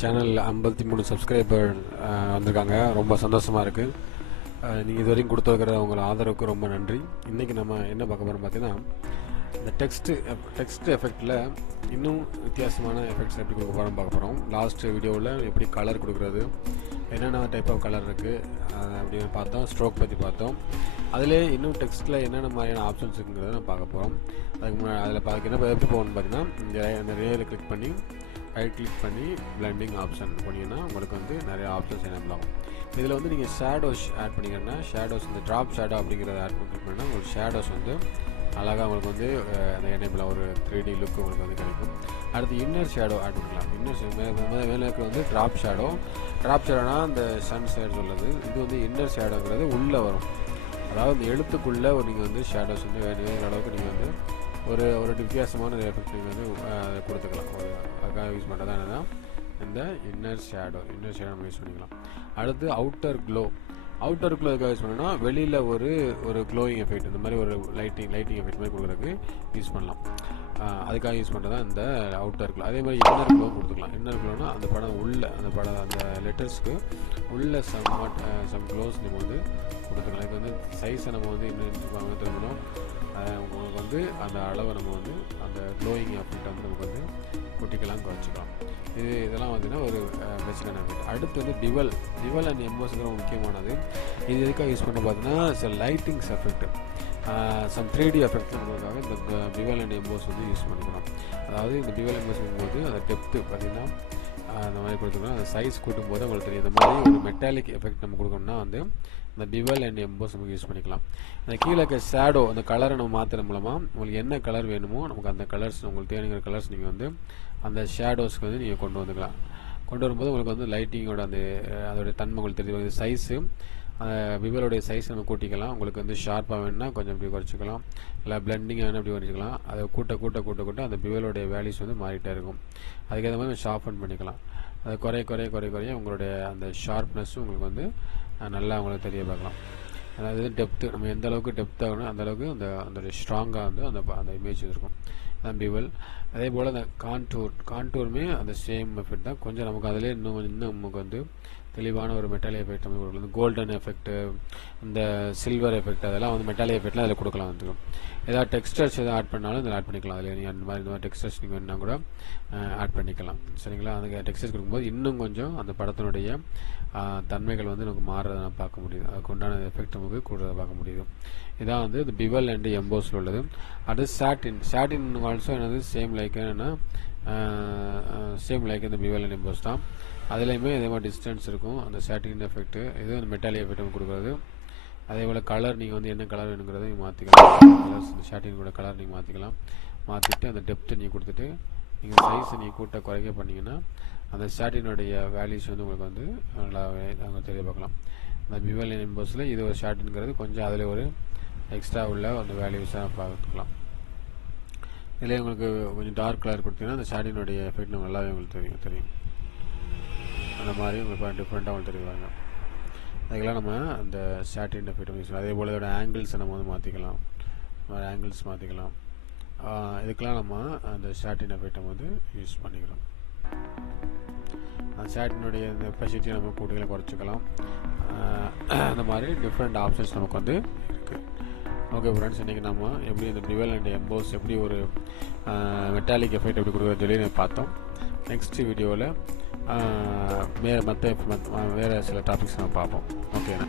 Channel 53 subscriber வந்திருக்காங்க. ரொம்ப சந்தோஷமாக இருக்குது. நீங்கள் இது வரைக்கும் கொடுத்துருக்கிற உங்கள் ஆதரவுக்கு ரொம்ப நன்றி. இன்றைக்கி நம்ம என்ன பார்க்க போகிறோம் பார்த்தீங்கன்னா, இந்த டெக்ஸ்ட் எஃபெக்டில் இன்னும் வித்தியாசமான எஃபெக்ட்ஸ் எப்படி கொடுக்க போகிறோம் பார்க்க போகிறோம். லாஸ்ட் வீடியோவில் எப்படி கலர் கொடுக்குறது, என்னென்ன டைப் ஆஃப் கலர் இருக்குது அப்படின்னு பார்த்தோம். ஸ்ட்ரோக் பற்றி பார்த்தோம். அதிலே இன்னும் டெக்ஸ்ட்டில் என்னென்ன மாதிரியான ஆப்ஷன்ஸ் இருக்குங்கிறத நம்ம பார்க்க போகிறோம். அதுக்கு முன்னாடி அதில் பார்க்க எப்படி போகணும்னு பார்த்தீங்கன்னா, இந்த ரேயில் கிளிக் பண்ணி ரைட் கிளிக் பண்ணி பிளெண்டிங் ஆப்ஷன் போனீங்கன்னா உங்களுக்கு வந்து நிறைய ஆப்ஷன்ஸ் எனேபிள் ஆகும். இதில் வந்து நீங்கள் ஷேடோஸ் ஆட் பண்ணிங்கன்னா, ஷேடோஸ் இந்த ட்ராப் ஷேடோ அப்படிங்கிறத ஆட் பண்ணி கிளிக் பண்ணால் உங்களுக்கு ஷேடோஸ் வந்து அழகாக உங்களுக்கு வந்து அந்த எனேபிளாக ஒரு 3D லுக் உங்களுக்கு வந்து கிடைக்கும். அடுத்து இன்னர் ஷேடோ ஆட் பண்ணிக்கலாம். மேலே வந்து ட்ராப் ஷேடோனா அந்த சன் சைடு சொல்லுது. இது வந்து இன்னர் ஷேடோங்கிறது உள்ளே வரும். அதாவது இந்த எழுத்துக்குள்ளே நீங்கள் வந்து ஷேடோஸ் வந்து வேறு அளவுக்கு நீங்கள் வந்து ஒரு வித்தியாசமான எஃபெக்ட் நீங்கள் வந்து கொடுத்துக்கலாம். அதுக்காக யூஸ் பண்ணுறது தான் என்னன்னா இந்த இன்னர் ஷேடோ நம்ம யூஸ் பண்ணிக்கலாம். அடுத்து அவுட்டர் க்ளோ எதுக்காக யூஸ் பண்ணோன்னா, வெளியில் ஒரு க்ளோயிங் எஃபெக்ட், இந்த மாதிரி ஒரு லைட்டிங் எஃபெக்ட் மாதிரி கொடுக்குறதுக்கு யூஸ் பண்ணலாம். அதுக்காக யூஸ் பண்ணுறது தான் இந்த அவுட்டர் க்ளோ. அதே மாதிரி இன்னர் க்ளோ கொடுத்துக்கலாம். இன்னர் க்ளோனா அந்த லெட்டர்ஸ்க்கு உள்ள சம் க்ளோஸ் நம்ம வந்து கொடுத்துக்கலாம். இதுக்கு வந்து சைஸை நம்ம வந்து இன்னும் திரும்பணும். உங்களுக்கு வந்து அந்த அளவை நம்ம வந்து அந்த க்ளோயிங் எஃபெக்ட் வந்து நமக்கு வந்து குட்டிக்கலாம் குறைச்சிக்கலாம். இதெல்லாம் வந்துன்னா ஒரு பேசிக்கான எஃபெக்ட். அடுத்து வந்து டிவல் அண்ட் எம்போஸ்ங்கிற முக்கியமானது. இது எதுக்காக யூஸ் பண்ண பார்த்தீங்கன்னா லைட்டிங்ஸ் எஃபெக்ட், சம் 3D எஃபெக்ட்ங்கிறதுக்காக இந்த டிவல் அண்ட் எம்போஸ் வந்து யூஸ் பண்ணிக்கிறோம். அதாவது இந்த டிவல் எம்போஸ் போது அந்த டெப்த்து பார்த்திங்கன்னா அந்த மாதிரி கொடுத்துக்கலாம். அந்த சைஸ் கூட்டும்போது உங்களுக்கு தெரியும். இந்த மாதிரி ஒரு மெட்டாலிக் எஃபெக்ட் நம்ம கொடுக்கணும்னா வந்து இந்த டிவல் அண்ட் எம்போஸ் நமக்கு யூஸ் பண்ணிக்கலாம். அந்த கீழே இருக்க ஷேடோ, அந்த கலரை நம்ம மாற்றுற மூலமாக உங்களுக்கு என்ன கலர் வேணுமோ நமக்கு அந்த கலர்ஸ், உங்களுக்கு தேவைங்கிற கலர்ஸ் நீங்கள் வந்து அந்த ஷேடோஸ்க்கு வந்து நீங்கள் கொண்டு வந்துக்கலாம். கொண்டு வரும்போது உங்களுக்கு வந்து லைட்டிங்கோட அதோடைய தன்மை உங்களுக்கு தெரியும். சைஸு, விவலோடைய சைஸ் நம்ம கூட்டிக்கலாம். உங்களுக்கு வந்து ஷார்ப்பாக வேணும்னா கொஞ்சம் இப்படி குறைச்சிக்கலாம், இல்லை பிளெண்டிங் வேணும் அப்படி குறைச்சிக்கலாம். அதை கூட்ட அந்த விவலோடைய வேல்யூஸ் வந்து மாறிட்டே இருக்கும். அதுக்கேற்ற மாதிரி ஷார்பன் பண்ணிக்கலாம். அது குறைய உங்களுடைய அந்த ஷார்ப்னஸும் உங்களுக்கு வந்து நல்லா உங்களுக்கு தெரிய பார்க்கலாம். அதாவது டெப்த்து, நம்ம எந்த அளவுக்கு டெப்த் ஆகணும் அந்த அளவுக்கு அந்த ஸ்ட்ராங்காக வந்து அந்த இமேஜ் இருக்கும். அதான் டிவல். அதே போல் அந்த கான்டூருமே அந்த சேம் எஃபெக்ட் தான். கொஞ்சம் நமக்கு அதிலே இன்னும் நமக்கு வந்து தெளிவான ஒரு மெட்டாலிக் எஃபெக்ட் நமக்கு கொடுக்கலாம். கோல்டன் எஃபெக்ட்டு, இந்த சில்வர் எஃபெக்ட், அதெல்லாம் வந்து மெட்டாலிக் எஃபெக்ட்லாம் அதில் கொடுக்கலாம். வந்துடும். ஏதாவது டெக்ஸ்டர்ஸ் எதாவது ஆட் பண்ணாலும் இதில் ஆட் பண்ணிக்கலாம். அதில் நீங்கள் இந்த மாதிரி டெக்ஸ்டர்ஸ் நீங்கள் வேணால் கூட ஆட் பண்ணிக்கலாம். சரிங்களா? அந்த டெக்ஸ்டர்ஸ் கொடுக்கும்போது இன்னும் கொஞ்சம் அந்த படத்தினுடைய தன்மைகள் வந்து நமக்கு மாறுறதை நம்ம பார்க்க முடியுது. அதுக்கு உண்டான எஃபெக்ட் நமக்கு கூடுதலாக பார்க்க முடியுது. இதான் வந்து இந்த பிவல் அண்ட் எம்போஸில் உள்ளது. அடுத்து சாட்டின் ஆல்சோ என்னது சேம் லைக் இந்த பிவல் அண்ட் எம்போஸ் தான். அதுலேயுமே இதே மாதிரி டிஸ்டன்ஸ் இருக்கும். அந்த சாட்டின் எஃபெக்ட், இது அந்த மெட்டாலிக் எஃபெக்ட் நம்ம கொடுக்குறது. அதே போல் கலர் நீங்கள் வந்து என்ன கலர் வேணுங்கிறத நீங்கள் மாற்றிக்கலாம். கலர்ஸ் இந்த ஷாட்டினோட கலர் நீங்கள் மாற்றிக்கலாம். மாற்றிட்டு அந்த டெப்த்தை நீங்கள் கொடுத்துட்டு நீங்கள் சைஸை நீங்கள் கூட்ட குறைக்க பண்ணிங்கன்னா அந்த ஷாட்டினுடைய வேல்யூஸ் வந்து உங்களுக்கு வந்து நல்லாவே நாங்கள் தெரிய பார்க்கலாம். அந்த பிவல் அண்ட் எம்போஸில் இது ஒரு ஷாட்டின்ங்கிறது கொஞ்சம் அதில் ஒரு எக்ஸ்ட்ரா உள்ள அந்த வேல்யூஸாக பார்த்துக்கலாம். இதில் உங்களுக்கு கொஞ்சம் டார்க் கலர் கொடுத்தீங்கன்னா அந்த ஷாட்டினுடைய எஃபெக்ட் நம்ம நல்லாவே உங்களுக்கு தெரியும். அந்த மாதிரி உங்களுக்கு டிஃப்ரெண்ட்டாக உங்களுக்கு தெரியுவாங்க. அதுக்கெல்லாம் நம்ம அந்த ஷாட்டின் எஃபெக்ட் யூஸ் பண்ணலாம். அதே போல் இதோட ஆங்கிள்ஸை நம்ம வந்து மாற்றிக்கலாம். இதுக்கெல்லாம் நம்ம அந்த ஷாட்டின் எஃபெக்டை வந்து யூஸ் பண்ணிக்கிறோம். அந்த ஷாட்டினுடைய இந்த ஃபெசிலிட்டியை நம்ம கூட்டிகளை குறைச்சிக்கலாம். அந்த மாதிரி டிஃப்ரெண்ட் ஆப்ஷன்ஸ் நமக்கு வந்து இருக்குது. ஓகே ஃப்ரெண்ட்ஸ், இன்றைக்கி நம்ம எப்படி இந்த டிவல் அண்ட் எம்போஸ் எப்படி ஒரு மெட்டாலிக் எஃபெக்ட் எப்படி கொடுக்குறது சொல்லி நம்ம பார்த்தோம். நெக்ஸ்ட் வீடியோவில் வேறு சில டாபிக்ஸ் நம்ம பார்ப்போம். ஓகேண்ணா.